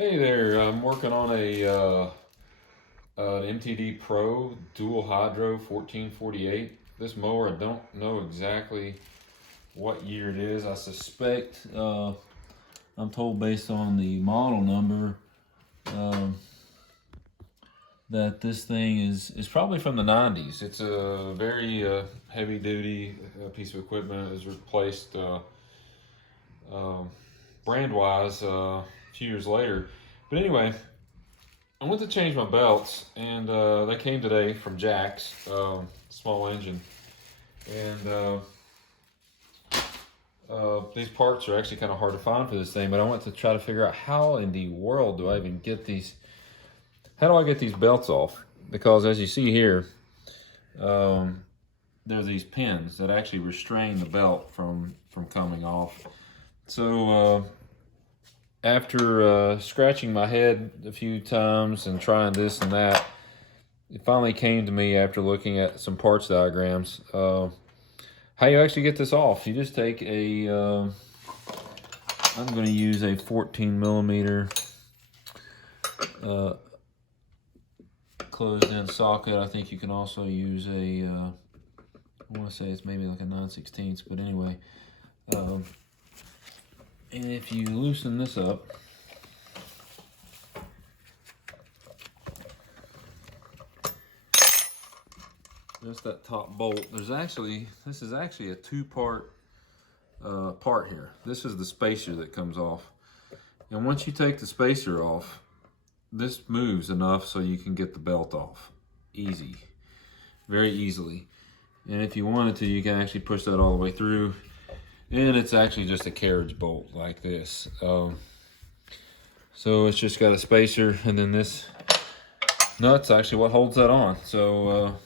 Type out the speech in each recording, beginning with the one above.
Hey there, I'm working on an MTD Pro dual hydro 1448. This mower, I don't know exactly what year it is. I suspect, I'm told based on the model number, um, that this thing is probably from the 90s. It's a very heavy duty piece of equipment. It was replaced um, brand wise a few years later. But anyway, I went to change my belts, and they came today from Jack's, small engine. And these parts are actually kind of hard to find for this thing, but I went to try to figure out how in the world do I even get these, how do I get these belts off? Because as you see here, there's these pins that actually restrain the belt from coming off. So after scratching my head a few times and trying this and that, it finally came to me after looking at some parts diagrams. How you actually get this off? You just take a, I'm going to use a 14 millimeter closed in socket. I think you can also use a, I want to say it's maybe like a 9/16, but anyway. And if you loosen this up, just that top bolt, this is actually a two-part part here. This is the spacer that comes off. And once you take the spacer off, this moves enough so you can get the belt off. Easy. Very easily. And if you wanted to, you can actually push that all the way through. And it's actually just a carriage bolt like this. So it's just got a spacer, and then this nut's actually what holds that on. So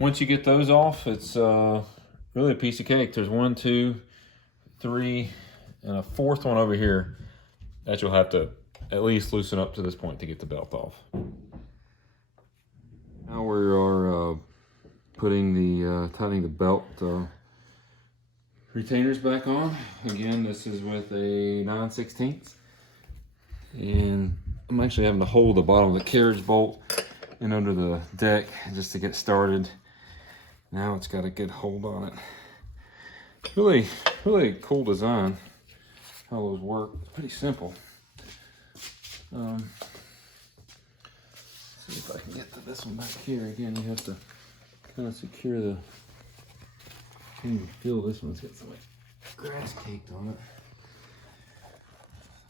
once you get those off, it's really a piece of cake. There's 1, 2, 3, and a fourth one over here that you'll have to at least loosen up to this point to get the belt off. Now we are putting the tightening the belt retainers back on. Again, this is with a 9/16, and I'm actually having to hold the bottom of the carriage bolt and under the deck just to get started. Now it's got a good hold on it. Really cool design. How those work. It's pretty simple. See if I can get to this one back here. Again, you have to kind of secure the. You can feel this one's got some grass caked on it.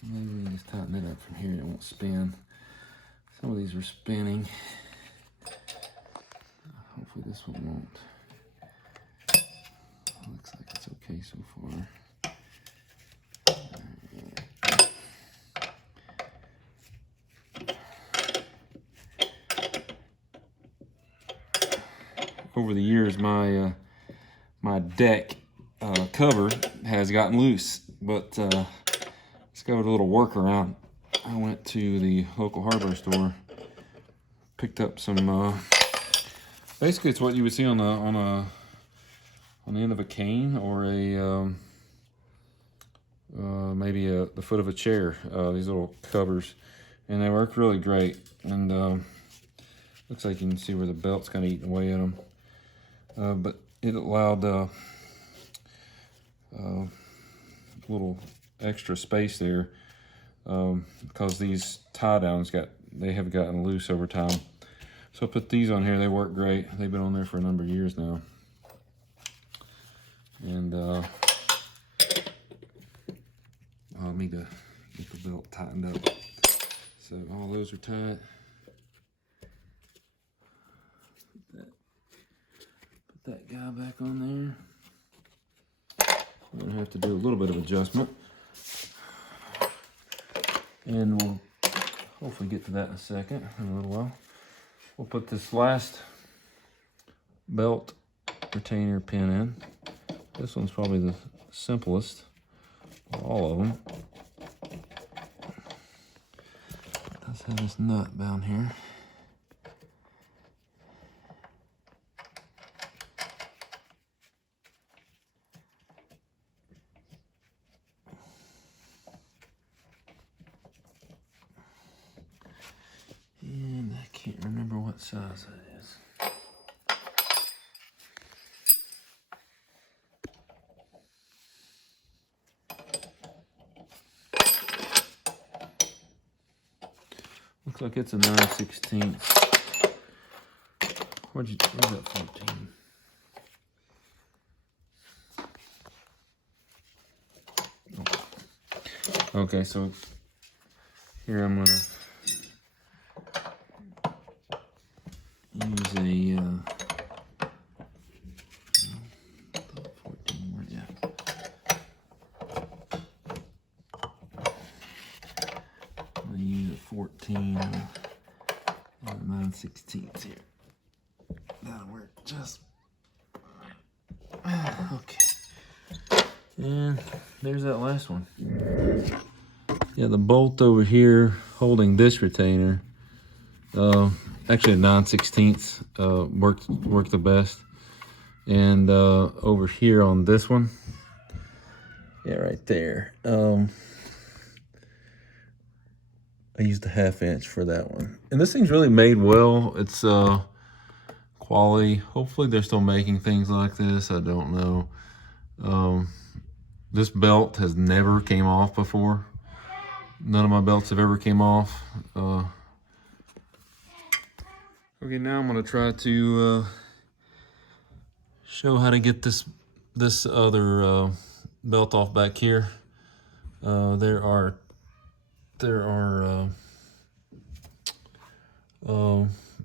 Maybe we can just tighten it up from here and it won't spin. Some of these are spinning. Hopefully this one won't. Looks like it's okay so far. Over the years, my deck cover has gotten loose, but discovered a little workaround. I went to the local hardware store, picked up some. Basically, it's what you would see on the end of a cane or a maybe the foot of a chair. These little covers, and they work really great. And looks like you can see where the belt's kind of eating away at them. But it allowed a little extra space there because these tie downs they have gotten loose over time. So I put these on here. They work great. They've been on there for a number of years now. And I'll need to get the belt tightened up. So all those are tight. Put that guy back on there. I'm gonna have to do a little bit of adjustment. And we'll hopefully get to that in a second, in a little while. We'll put this last belt retainer pin in. This one's probably the simplest of all of them. It does have this nut down here. size that is. Looks like it's a 9/16. Where's that 14? Oh. Okay, so here I'm gonna use a 14 more, yeah. I'm gonna use a 14 and 9/16 here. That'll work just okay. And there's that last one. Yeah, the bolt over here holding this retainer, actually a 9/16 worked the best. And over here on this one, yeah, right there, I used a 1/2 inch for that one. And this thing's really made well. It's quality. Hopefully they're still making things like this. I don't know. This belt has never came off before. None of my belts have ever came off. Okay, now I'm gonna try to show how to get this other belt off back here. There are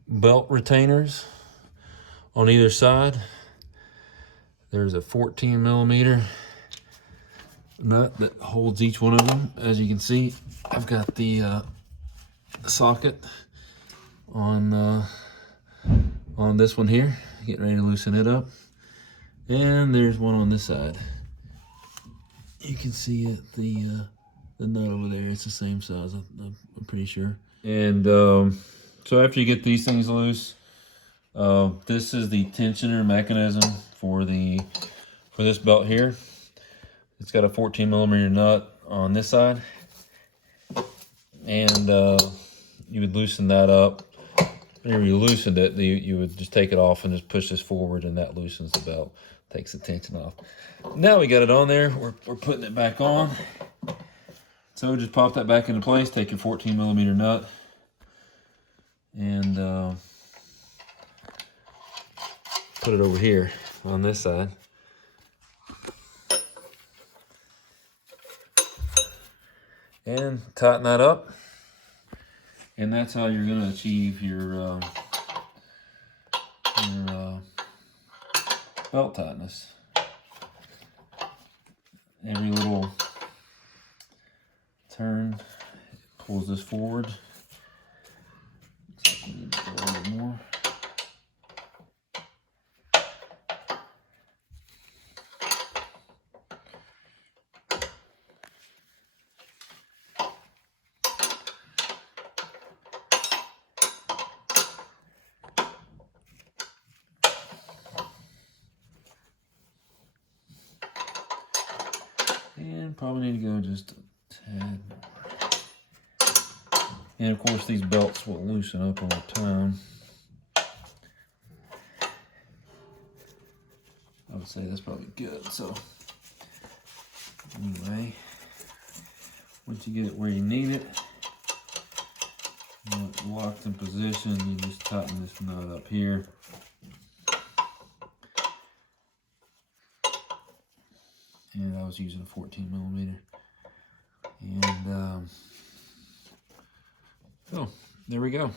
belt retainers on either side. There's a 14 millimeter nut that holds each one of them. As you can see, I've got the socket on this one here. Getting ready to loosen it up. And there's one on this side. You can see it, the nut over there. It's the same size, I'm pretty sure. And so after you get these things loose, this is the tensioner mechanism for this belt here. It's got a 14 millimeter nut on this side, and you would loosen that up. Whenever you loosened it, you would just take it off and just push this forward, and that loosens the belt, takes the tension off. Now we got it on there, we're putting it back on. So just pop that back into place, take your 14 millimeter nut, and put it over here on this side. And tighten that up. And that's how you're going to achieve your belt tightness. Every little turn pulls this forward. Looks like we need to go a little bit more. And probably need to go just a tad more. And of course these belts will loosen up over time. I would say that's probably good. So anyway, once you get it where you need it, locked in position, you just tighten this nut up here. And I was using a 14 millimeter. And oh, there we go.